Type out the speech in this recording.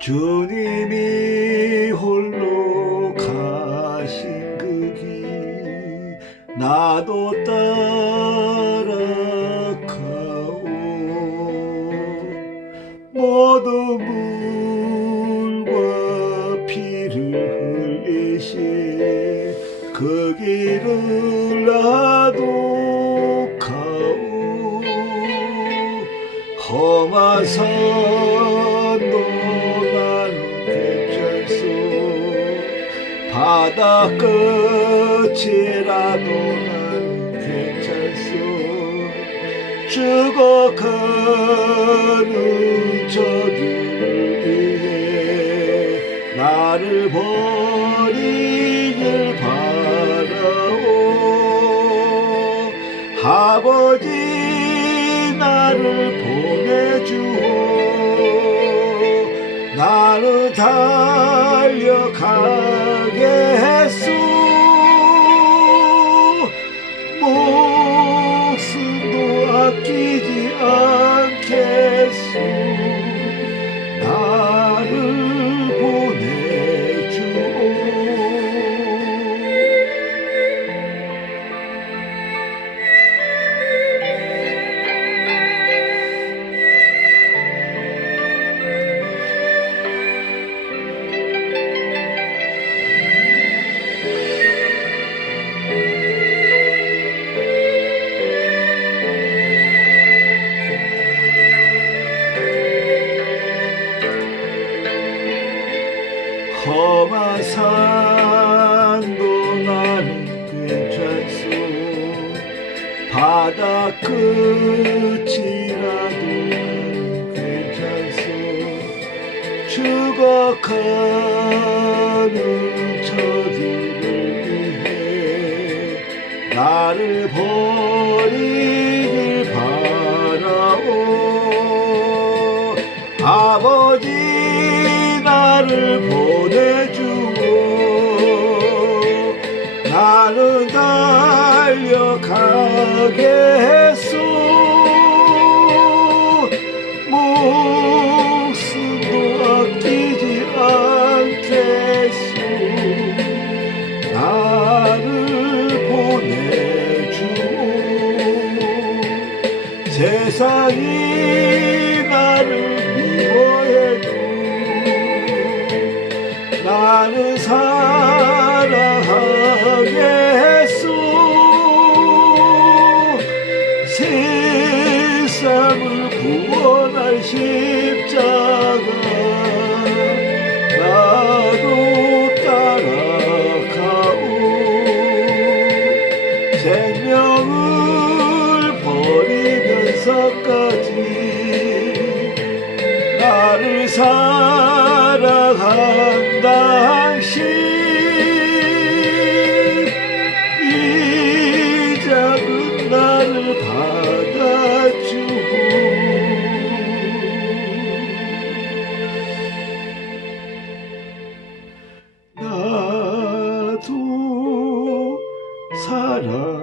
주님이 홀로 가신 그 길 나도 따라가오. 모두 물과 피를 흘리신 그 길을 나도 가오. 험한 산 바다 끝이라도 나는 괜찮소. 죽어가는 저들을 위해 나를 버리길 바라오. 아버지 나를 보 달려가게 했소 험한 산도 나는 괜찮소. 바다 끝이라도 나는 괜찮소. 죽어가는 저들을 위해 나를 버리길 바라오. 아버지 나를 보 나는 달려가게 했소. 목숨도 아끼지 않겠소. 나를 보내주오. 세상이 구원할 십자 Hara